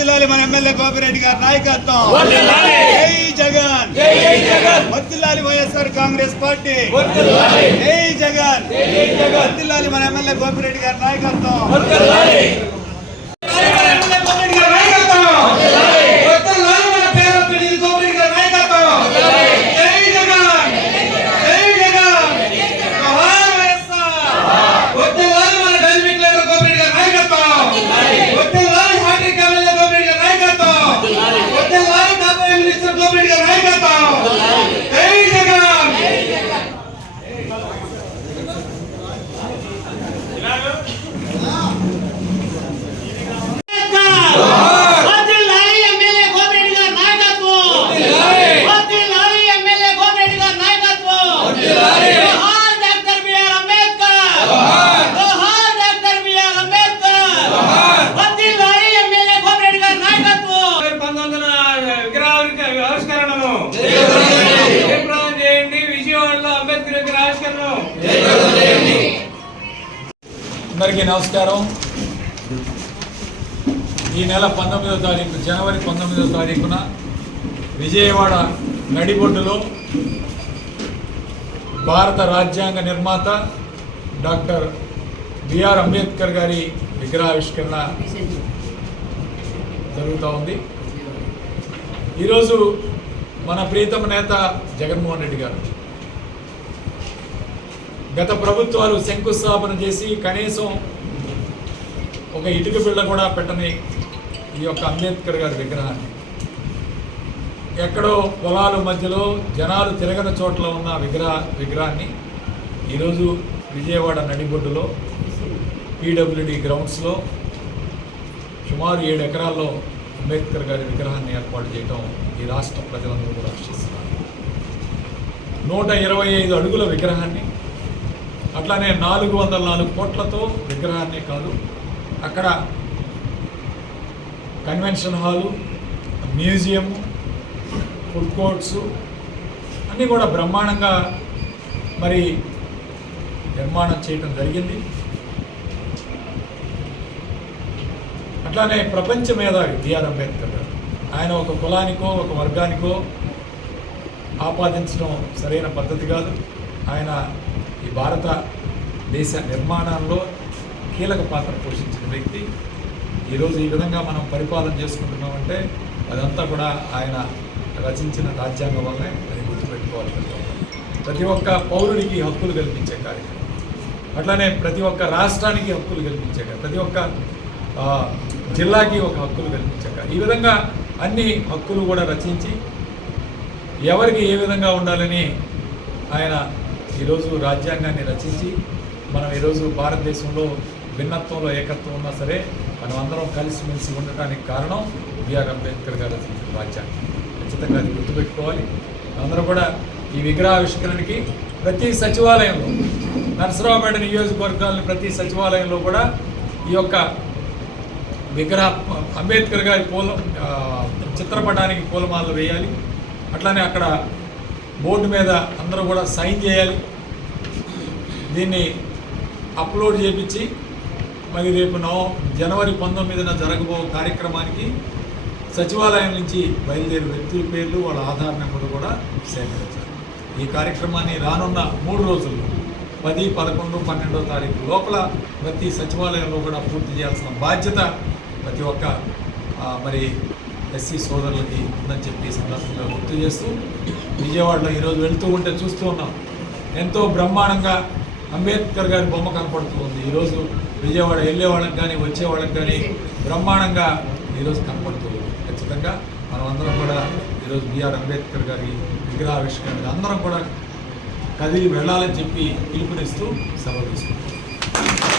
వర్తిల్లాలి మన ఎమ్మెల్యే గోపిరెడ్డి గారి నాయకత్వం. జై జగన్. వర్తిల్లాలి వైఎస్ఆర్ కాంగ్రెస్ పార్టీ. జై జగన్. వర్తిల్లాలి మన ఎమ్మెల్యే గోపిరెడ్డి గారి నాయకత్వం వర్ధిల్లాలి. గోపిరెడ్డి గారి నాయకత్వం వర్తిల్లాలి మన పేరొక్కడి గోపిరెడ్డి గారి నాయకత్వం జై జగన్ జై జగన్ జోహార్ వైఎస్ఆర్ వర్తిల్లాలి మన డైనమిక్ లీడర్ గోపిరెడ్డి గారి నాయకత్వం వర్తిల్లాలి హ్యాట్రిక్ ఎమ్మెల్యే గోపిరెడ్డి గారి నాయకత్వం వర్తిల్లాలి డెబ్బై మినిస్టర్ గోపిరెడ్డి గారి నాయకత్వం జై జగన్ వర్ధిల్లాలి ఎమ్మెల్యే గోపిరెడ్డి గారి నాయకత్వం. వర్ధిల్లాలి ఎమ్మెల్యే గోపిరెడ్డి గారి నాయకత్వం. జోహార్ డాక్టర్ బిఆర్ అంబేద్కర్. జోహార్ డాక్టర్ బిఆర్ అంబేద్కర్. వర్ధిల్లాలి ఎమ్మెల్యే గోపిరెడ్డి గారి నాయకత్వం. పంతొమ్మిదిన విగ్రహావిష్క- ఆవిష్కరణను జయప్రదం చేయండి విజయవాడలో అంబేద్కర్ విగ్రహ ఆవిష్కరణను అందరికీ నమస్కారం. ఈ నెల పంతొమ్మిదో తారీఖు జనవరి పంతొమ్మిదో తారీఖున విజయవాడ నడిబొడ్డులో భారత రాజ్యాంగ నిర్మాత డాక్టర్ బిఆర్ అంబేద్కర్ గారి విగ్రహావిష్కరణ జరుగుతూ ఉంది. ఈరోజు మన ప్రీతమ నేత జగన్మోహన్ రెడ్డి గారు. గత ప్రభుత్వాలు శంకుస్థాపన చేసి కనీసం ఒక ఇటుక బిళ్ళ కూడా పెట్టని ఈ యొక్క అంబేద్కర్ గారి విగ్రహాన్ని. ఎక్కడో పొలాల మధ్యలో జనాలు తిరగని చోట్ల ఉన్న విగ్రహ విగ్రహాన్ని ఈరోజు విజయవాడ నడిబొడ్డులో పీడబ్ల్యూడి గ్రౌండ్స్లో సుమారు ఏడు ఎకరాల్లో అంబేద్కర్ గారి విగ్రహాన్ని ఏర్పాటు చేయడం ఈ రాష్ట్ర ప్రజలందరూ కూడా ఆశిస్తున్నారు. నూట ఇరవై ఐదు అడుగుల విగ్రహాన్ని అట్లానే నాలుగు వందల నాలుగు కోట్లతో విగ్రహాన్ని కాదు అక్కడ convention hall museum food courts అన్నీ కూడా బ్రహ్మాండంగా మరి నిర్మాణం చేయటం జరిగింది. అట్లానే ప్రపంచ మేధావి బిఆర్ అంబేద్కర్ గారు ఆయన ఒక కులానికో ఒక వర్గానికో ఆపాదించడం సరైన పద్ధతి కాదు. ఆయన ఈ భారత దేశ నిర్మాణంలో కీలక పాత్ర పోషించిన వ్యక్తి. ఈరోజు ఈ విధంగా మనం పరిపాలన చేసుకుంటున్నామంటే అదంతా కూడా ఆయన రచించిన రాజ్యాంగం వల్లనే అది గుర్తుపెట్టుకోవాలి. ప్రతి ప్రతి ఒక్క పౌరుడికి హక్కులు కల్పించే కార్యక్రమం. అట్లానే ప్రతి ఒక్క రాష్ట్రానికి హక్కులు కల్పించే ప్రతి ఒక్క జిల్లాకి ఒక హక్కులు కల్పించాక ఈ విధంగా అన్ని హక్కులు కూడా రచించి ఎవరికి ఏ విధంగా ఉండాలని ఆయన ఈరోజు రాజ్యాంగాన్ని రచించి మనం ఈరోజు భారతదేశంలో భిన్నత్వంలో ఏకత్వం ఉన్నా సరే మనం అందరం కలిసిమెలిసి ఉండటానికి కారణం బిఆర్ అంబేద్కర్ గారు రచించిన రాజ్యాంగం. ఖచ్చితంగా అది గుర్తుపెట్టుకోవాలి. అందరూ కూడా ఈ విగ్రహావిష్కరణకి ప్రతి సచివాలయంలో నరసరావుపేట నియోజకవర్గాలని ప్రతి సచివాలయంలో కూడా ఈ యొక్క విగ్రహ అంబేద్కర్ గారి పూల చిత్రపటానికి పూలమాలలు వేయాలి. అట్లానే అక్కడ బోర్డు మీద అందరూ కూడా సైన్ చేయాలి. దీన్ని అప్లోడ్ చేపించి మరి రేపు నవ జనవరి పంతొమ్మిదిన జరగబో కార్యక్రమానికి సచివాలయం నుంచి బయలుదేరి వ్యక్తుల పేర్లు వాళ్ళ ఆధార్ నెంబర్ కూడా సేకరించాలి. ఈ కార్యక్రమాన్ని రానున్న మూడు రోజుల్లో పది పదకొండు పన్నెండో తారీఖు లోపల ప్రతి సచివాలయంలో కూడా పూర్తి చేయాల్సిన బాధ్యత ప్రతి ఒక్క మరి ఎస్సీ సోదరులకి ఉందని చెప్పి సందర్భంగా గుర్తు చేస్తూ విజయవాడలో ఈరోజు వెళ్తూ ఉంటే చూస్తూ ఉన్నాం. ఎంతో బ్రహ్మాండంగా అంబేద్కర్ గారి బొమ్మ కనపడుతూ ఉంది. ఈరోజు విజయవాడ వెళ్ళేవాళ్ళకి కానీ వచ్చేవాళ్ళకి కానీ బ్రహ్మాండంగా ఈరోజు కనపడుతూ ఉంది. ఖచ్చితంగా మనం అందరం కూడా ఈరోజు బిఆర్ అంబేద్కర్ గారి విగ్రహావిష్కరణ అందరం కూడా కదిలి వెళ్ళాలని చెప్పి పిలుపునిస్తూ సెలవు తీసుకుంటాం